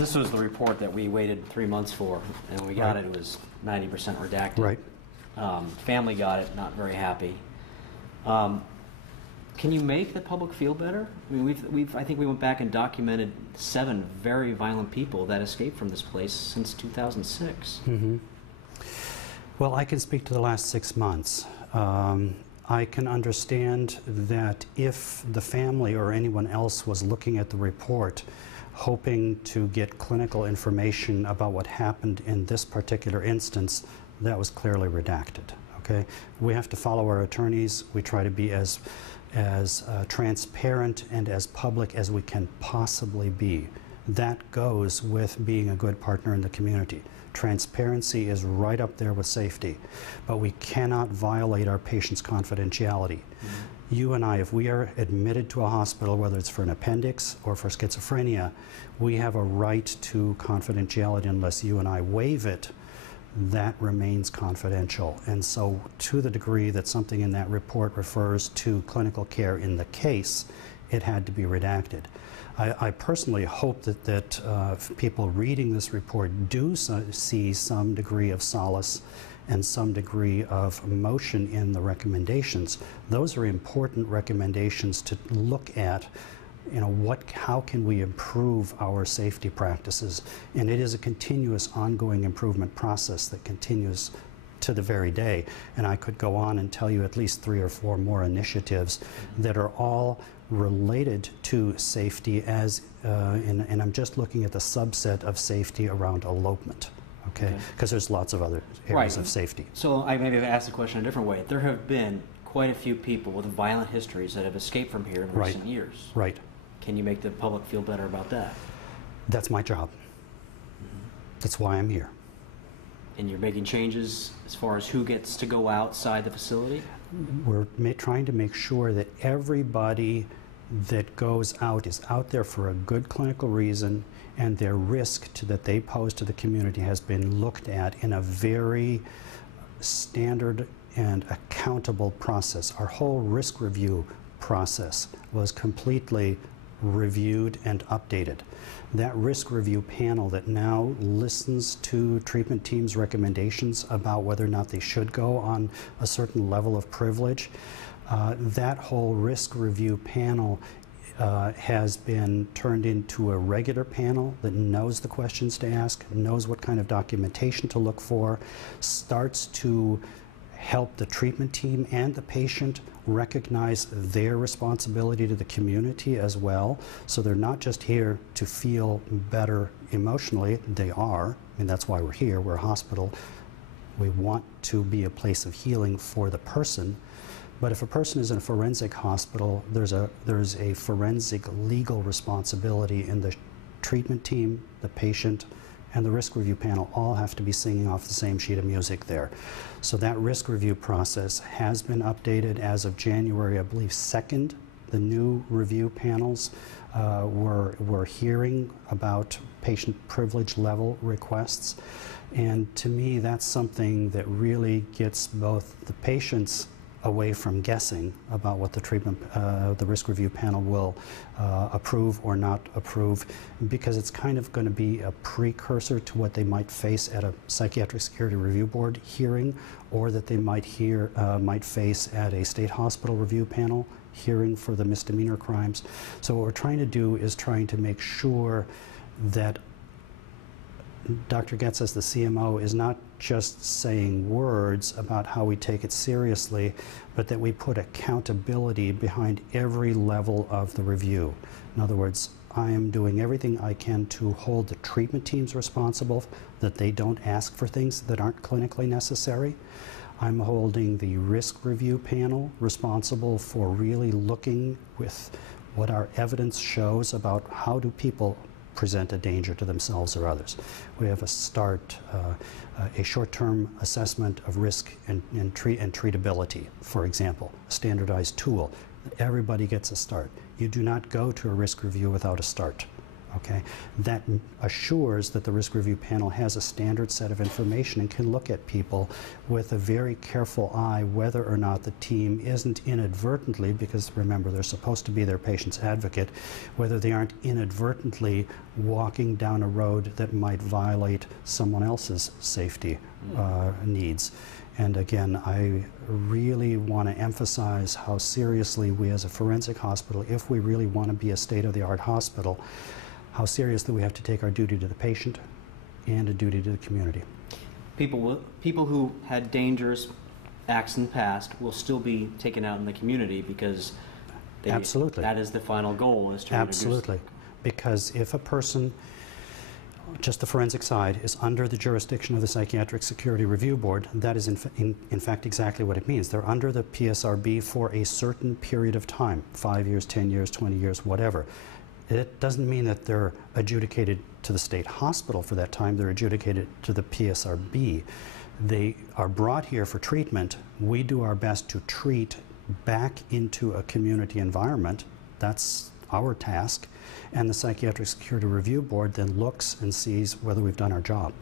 this was the report that we waited 3 months for, and when we got it, it was 90% redacted. Right. Family got it, not very happy. Can you make the public feel better? I mean, I think we went back and documented 7 very violent people that escaped from this place since 2006. Mm-hmm. Well, I can speak to the last 6 months. I can understand that if the family or anyone else was looking at the report hoping to get clinical information about what happened in this particular instance, that was clearly redacted. Okay? We have to follow our attorneys. We try to be as transparent and as public as we can possibly be. That goes with being a good partner in the community. Transparency is right up there with safety, but we cannot violate our patients' confidentiality. Mm-hmm. You and I, if we are admitted to a hospital, whether it's for an appendix or for schizophrenia, we have a right to confidentiality. Unless you and I waive it, that remains confidential. And so to the degree that something in that report refers to clinical care in the case, it had to be redacted. I personally hope that people reading this report do see some degree of solace and some degree of emotion in the recommendations. Those are important recommendations to look at. You know, how can we improve our safety practices? And it is a continuous, ongoing improvement process that continues to the very day. And I could go on and tell you at least 3 or 4 more initiatives that are all related to safety, and I'm just looking at the subset of safety around elopement, okay? Because there's lots of other areas of safety. So I maybe ask the question a different way. There have been quite a few people with violent histories that have escaped from here in recent years. Right. Can you make the public feel better about that? That's my job. Mm-hmm. That's why I'm here. And you're making changes as far as who gets to go outside the facility? We're trying to make sure that everybody that goes out is out there for a good clinical reason, and their risk that they pose to the community has been looked at in a very standard and accountable process. Our whole risk review process was completely reviewed and updated. That risk review panel that now listens to treatment teams' recommendations about whether or not they should go on a certain level of privilege, that whole risk review panel has been turned into a regular panel that knows the questions to ask, knows what kind of documentation to look for, starts to help the treatment team and the patient recognize their responsibility to the community as well. So they're not just here to feel better emotionally, they are. I mean, that's why we're here. We're a hospital. We want to be a place of healing for the person. But if a person is in a forensic hospital, there's a forensic legal responsibility, and the treatment team, the patient, and the risk review panel all have to be singing off the same sheet of music there. So that risk review process has been updated as of January, I believe, 2nd. The new review panels were hearing about patient privilege level requests. And to me, that's something that really gets both the patients away from guessing about what the risk review panel will approve or not approve, because it's kind of going to be a precursor to what they might face at a psychiatric security review board hearing, or that they might face at a state hospital review panel hearing for the misdemeanor crimes. So what we're trying to do is trying to make sure that Dr. Goetz, as the CMO, is not just saying words about how we take it seriously, but that we put accountability behind every level of the review. In other words, I am doing everything I can to hold the treatment teams responsible, that they don't ask for things that aren't clinically necessary. I'm holding the risk review panel responsible for really looking with what our evidence shows about how do people present a danger to themselves or others. We have a short-term assessment of risk and treatability, for example, a standardized tool. Everybody gets a start. You do not go to a risk review without a start. Okay, that assures that the risk review panel has a standard set of information and can look at people with a very careful eye whether or not the team isn't inadvertently, because remember they're supposed to be their patient's advocate, whether they aren't inadvertently walking down a road that might violate someone else's safety needs. And again, I really want to emphasize how seriously we as a forensic hospital, if we really want to be a state-of-the-art hospital, how seriously we have to take our duty to the patient and a duty to the community. People who had dangerous acts in the past will still be taken out in the community because Absolutely. That is the final goal, is to Absolutely. Because if a person, just the forensic side, is under the jurisdiction of the Psychiatric Security Review Board, that is in fact exactly what it means. They're under the PSRB for a certain period of time, 5 years, 10 years, 20 years, whatever. It doesn't mean that they're adjudicated to the state hospital for that time. They're adjudicated to the PSRB. They are brought here for treatment. We do our best to treat back into a community environment. That's our task. And the Psychiatric Security Review Board then looks and sees whether we've done our job.